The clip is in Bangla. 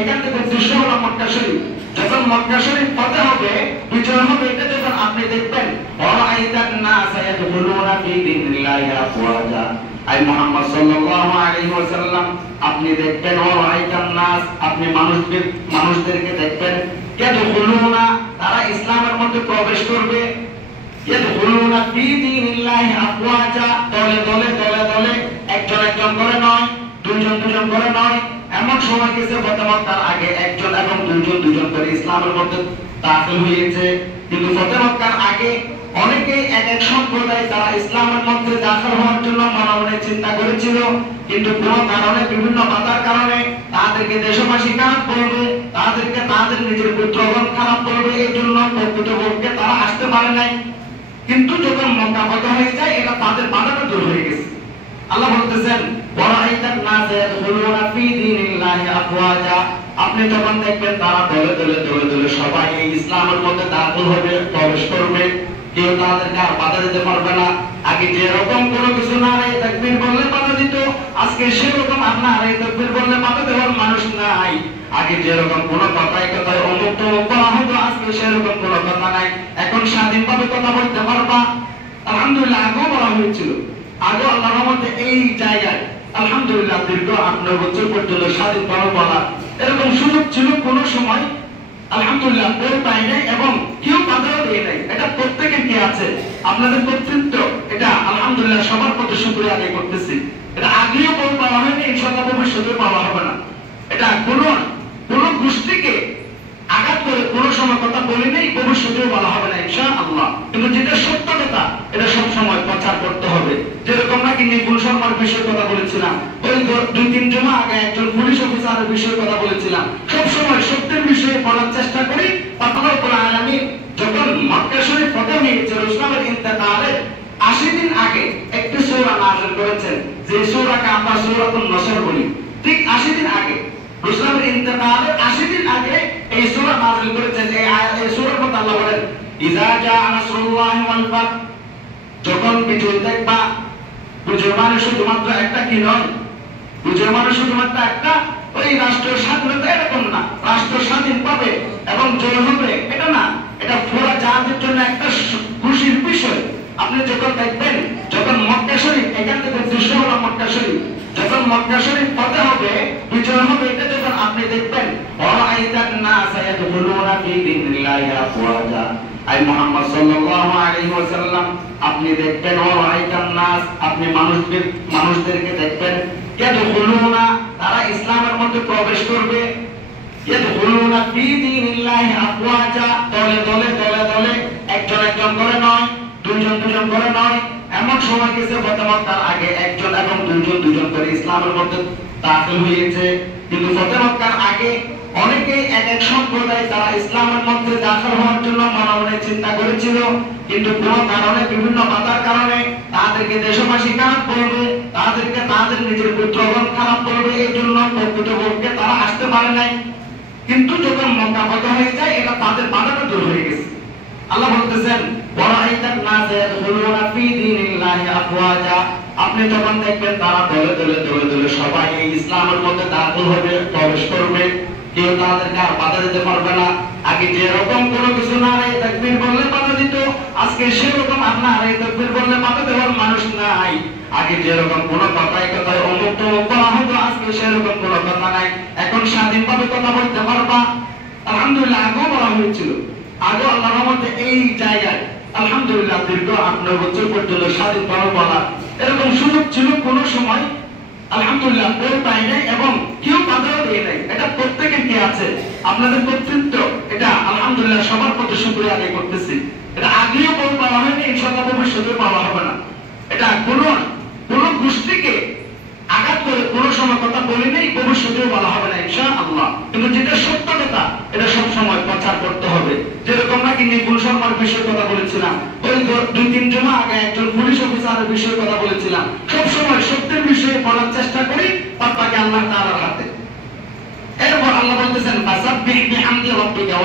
এখান থেকে উদ্দেশ্য হলো মক্কা শরীফ। যখন মক্কা শরীফ ফতহ হবে, বিজয় হবে, এটা যখন আপনি দেখবেন ওয়ারাইতান নাস ইয়াদখুলুনা ফি দীনিল্লাহি আফওয়াজা, আই মুহাম্মদ সাল্লাল্লাহু আলাইহি ওয়াসাল্লাম আপনি দেখবেন ওয়ারাইতান নাস, আপনি মানুষদেরকে দেখবেন ইয়াদখুলুনা, তারা ইসলামের মধ্যে প্রবেশ করবে, ইয়াদখুলুনা ফি দীনিল্লাহি আফওয়াজা, দলে দলে দলে দলে, একজন একজন করে নয়, দুইজন দুইজন করে নয়। এমন সময় গেছে ফতহ মক্কার আগে একজন এবং দুইজন দুইজন করে ইসলামের মধ্যে দাখিল হয়েছে। কিন্তু ফতহ মক্কার আগে অনেকে এক এক সম্প্রদায় তারা ইসলামের মধ্যে দাখিল হওয়ার জন্য মনে মনে চিন্তা করেছিল, কিন্তু কোন কারণে, বিভিন্ন বাধার কারণে তাদেরকে দেশবাসী খারাপ বলবে, তাদেরকে তাদের নিজের পুত্রগণ খারাপ বলবে, এই জন্য প্রকৃতপক্ষে তারা আসতে পারে নাই। কিন্তু যখন মক্কা ফতহ হয়ে যায়, এটা তাদের বাধাটা দূর হয়ে গেছে। আল্লাহ বলতেছেন ওয়ারাইতান নাস ইয়াদখুলুনা ফি দীনিল্লাহি আফওয়াজা, আপনি যখন দেখবেন তারা দলে দলে দলে দলে সবাই এই ইসলামের মধ্যে দাখিল হবে, প্রবেশ করবে, কেউ তাদেরকে আর বাধা দিতে পারবে না। আগে যেরকম কোনো কিছু না রে তাকবীর বললে বাধা দিত, আজকে সেরকম আর না রে তাকবীর বললে বাধা দেওয়ার মানুষ নাই। আগে যেরকম কোনো কথায় কথায় অমুক তমুক বলা হতো, আজকে সেরকম কোনো কথা নাই। এখন স্বাধীনভাবে কথা বলতে পারবা। আলহামদুলিল্লাহ, আগেও বলা হয়েছিল, আগে আল্লাহর রহমতে এই জায়গায় আলহামদুলিল্লাহ দীর্ঘ 8 বছর পর্যন্ত স্বাধীনভাবে বলা এরকম সুযোগ ছিল কোন সময়। আলহামদুলিল্লাহ ওর বাইরে এবং কেউ বাধাও দিয়ে নাই। এটা প্রত্যেকের কি আছে, আপনাদের কর্তৃত্ব, এটা আলহামদুলিল্লাহ সবার প্রতি শুকরিয়া আদায় করতেছি। এটা আগেও বল পাওয়া হয়নি, ইনশাআল্লাহ ভবিষ্যতে পাওয়া হবে না। এটা কোন গোষ্ঠীকে আঘাত করে কোন সময় কথা বলি নেই, ভবিষ্যতেও বলা হবে না ইনশাআল্লাহ। কিন্তু যেটা সত্য কথা, এটা সব সময় প্রচার করতে হবে। যেরকম নাকি নিপুণ শর্মার বিষয়ে কথা বলেছিলাম, ওই 2-3 জমা আগে একজন পুলিশ অফিসারের বিষয়ে কথা বলেছিলাম। সব সময় সত্যের বিষয়ে বলার চেষ্টা করি। আল্লাহ রাব্বুল আলামিন যখন মক্কা শরীফ ফতহ হয়েছে, ইসলামের ইন্তেকালের 80 দিন আগে একটি সূরা নাযিল করেছেন, যে সূরাকে আমরা সূরাতুন নসর বলি। ঠিক 80 দিন আগে, ইসলামের ইন্তেকালের 80 দিন আগে এই সূরা নাযিল করেছেন। এই সূরার মধ্যে আল্লাহ বলেন ইযা জাআ নাসরুল্লাহি ওয়াল ফাত, যখন বিজয় দেখবা। বিজয় মানে শুধুমাত্র একটা কি নয়, বিজয় মানে শুধুমাত্র একটা ওই রাষ্ট্র স্বাধীনতা এরকম না, রাষ্ট্র স্বাধীন পাবে এবং জয় হবে এটা না, এটা পুরো জাতির জন্য একটা খুশির বিষয়। আপনি যখন দেখবেন, যখন মক্কা শরীফ, এখান থেকে উদ্দেশ্য হলো মক্কা শরীফ, যখন মক্কা শরীফ ফতহ হবে, বিজয় হবে, এটা যখন আপনি দেখবেন ওয়ারাইতান নাস ইয়াদখুলুনা ফি দীনিল্লাহি আফওয়াজা, আই মুহাম্মদ সাল্লাল্লাহু আলাইহি ওয়াসাল্লাম আপনি দেখবেন ওয়ারাইতান নাস, আপনি মানুষদেরকে দেখবেন ইয়াদখুলুনা, তারা ইসলামের মধ্যে প্রবেশ করবে, ইয়াদখুলুনা ফি দীনিল্লাহি আফওয়াজা, দলে দলে দলে দলে, একজন একজন করে নয়, দুইজন দুইজন করে নয়। এমন সময় গেছে ফতহ মক্কার আগে একজন এবং দুইজন দুইজন করে ইসলামের মধ্যে দাখিল হয়েছে। কিন্তু ফতহ মক্কার আগে অনেকে এক এক সম্প্রদায় তারা ইসলামের মধ্যে দাখিল হওয়ার জন্য মনে মনে চিন্তা করেছিল, কিন্তু কোন কারণে, বিভিন্ন বাধার কারণে তাদেরকে দেশবাসী খারাপ বলবে, তাদেরকে তাদের নিজের পুত্রগণ খারাপ বলবে, এই জন্য প্রকৃতপক্ষে তারা আসতে পারে নাই। কিন্তু যখন মক্কা ফতহ হয়ে যায়, এটা তাদের বাধাটা দূর হয়ে গেছে। আল্লাহ বলতেছেন ওয়ারাইতান নাস ইয়াদখুলুনা ফি দীনিল্লাহি আফওয়াজা, আপনি যখন দেখবেন তারা দলে দলে দলে দলে সবাই এই ইসলামের মধ্যে দাখিল হবে, প্রবেশ করবে, কেউ তাদেরকে আর বাধা দিতে পারবে না। আগে যেরকম কোনো কিছু না রে তাকবীর বললে বাধা দিত, আজকে সেরকম আর না রে তাকবীর বললে বাধা দেওয়ার মানুষ নাই। আগে যেরকম কোনো কথায় কথায় অমুক তমুক বলা হতো, আজকে সেরকম কোনো কথা নাই। এখন স্বাধীনভাবে কথা বলতে পারবা। আলহামদুলিল্লাহ, আগেও বলা হয়েছিল, আগে আল্লাহর রহমতে এই জায়গায় আলহামদুলিল্লাহ দীর্ঘ 8 বছর পর্যন্ত স্বাধীনভাবে বলা এরকম সুযোগ ছিল কোন সময়। আলহামদুলিল্লাহ ওর বাইরে এবং কেউ বাধাও দিয়ে নাই। এটা প্রত্যেকের কি আছে, আপনাদের কর্তৃত্ব, এটা আলহামদুলিল্লাহ সবার প্রতি শুকরিয়া আদায় করতেছি। এটা আগেও বল পাওয়া হয়নি, ইনশাআল্লাহ ভবিষ্যতে পাওয়া হবে না। এটা কোন গোষ্ঠীকে আঘাত করে কোন সময় কথা বলি নেই, ভবিষ্যতেও বলা হবে না ইনশাআল্লাহ। কিন্তু যেটা সত্য কথা, এটা সব সময় প্রচার করতে হবে। যেরকম নাকি নিপুণ শর্মার বিষয়ে কথা বলেছিলাম, ওই 2-3 জমা আগে একজন পুলিশ অফিসারের বিষয়ে কথা বলেছিলাম। সব সময় সত্যের বিষয়ে বলার চেষ্টা করি, তারপরে আল্লাহ তাআলার হাতে। এরপর আল্লাহ বলতেছেন ফাসাব্বিহ বিহামদি রাব্বিকা